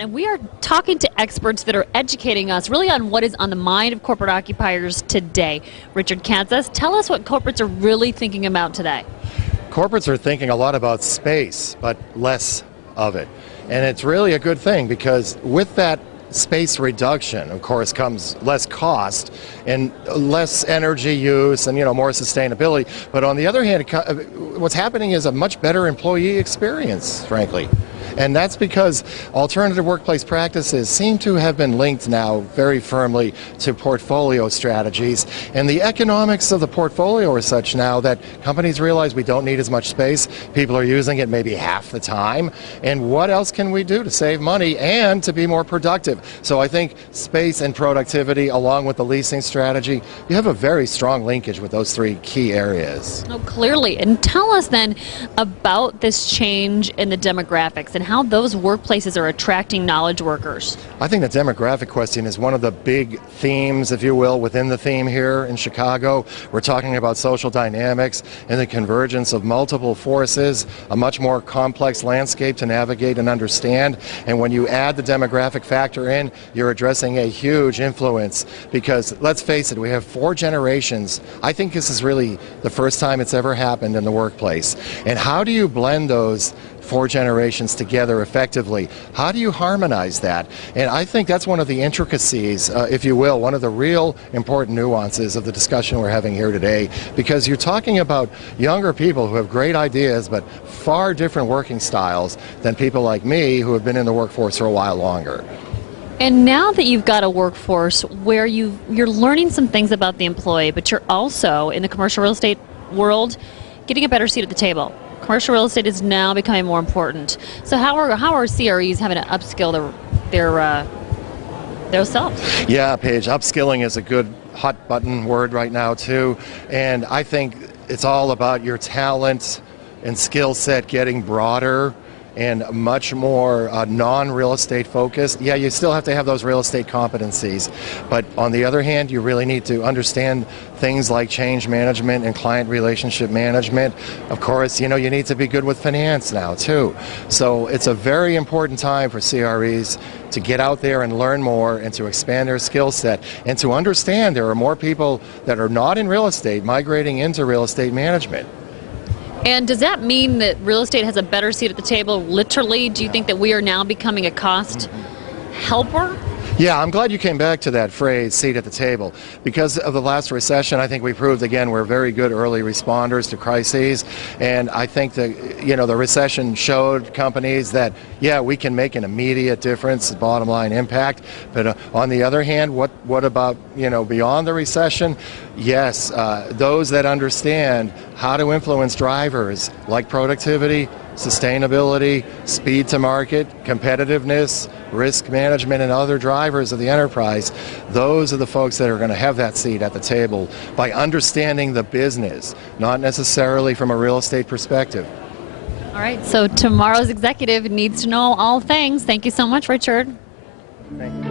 And we are talking to experts that are educating us really on what is on the mind of corporate occupiers today. Richard Kadzis, tell us what corporates are really thinking about today. Corporates are thinking a lot about space, but less of it. And it's really a good thing, because with that space reduction, of course, comes less cost and less energy use and, more sustainability. But on the other hand, what's happening is a much better employee experience, frankly. And that's because alternative workplace practices seem to have been linked now very firmly to portfolio strategies. And the economics of the portfolio are such now that companies realize we don't need as much space. People are using it maybe half the time. And what else can we do to save money and to be more productive? So I think space and productivity, along with the leasing strategy, you have a very strong linkage with those three key areas. Oh, clearly. And tell us then about this change in the demographics and how those workplaces are attracting knowledge workers. I think the demographic question is one of the big themes, if you will, within the theme here in Chicago. We're talking about social dynamics and the convergence of multiple forces, a much more complex landscape to navigate and understand. And when you add the demographic factor in, you're addressing a huge influence, because let's face it, we have 4 generations. I think this is really the first time it's ever happened in the workplace. And how do you blend those 4 generations together effectively? How do you harmonize that? And I think that's one of the intricacies, if you will, one of the real important nuances of the discussion we're having here today, because you're talking about younger people who have great ideas but far different working styles than people like me who have been in the workforce for a while longer. And now that you've got a workforce where you're learning some things about the employee, but you're also in the commercial real estate world getting a better seat at the table. Commercial real estate is now becoming more important. So how are CREs having to upskill their selves? Yeah, Paige, upskilling is a good hot button word right now too. And I think it's all about your talent and skill set getting broader and much more non-real estate focused. Yeah, you still have to have those real estate competencies, but on the other hand, you really need to understand things like change management and client relationship management. Of course, you need to be good with finance now too. So it's a very important time for CREs to get out there and learn more and to expand their skill set and to understand there are more people that are not in real estate migrating into real estate management. And does that mean that real estate has a better seat at the table, literally? Do you think that we are now becoming a cost helper? Yeah, I'm glad you came back to that phrase, seat at the table. Because of the last recession, I think we proved again we're very good early responders to crises. And I think that, the recession showed companies that, yeah, we can make an immediate difference, bottom line impact. But on the other hand, what about, beyond the recession? Yes, those that understand how to influence drivers like productivity, sustainability, speed to market, competitiveness, risk management, and other drivers of the enterprise, those are the folks that are going to have that seat at the table by understanding the business, not necessarily from a real estate perspective. All right, so tomorrow's executive needs to know all things. Thank you so much, Richard. Thank you.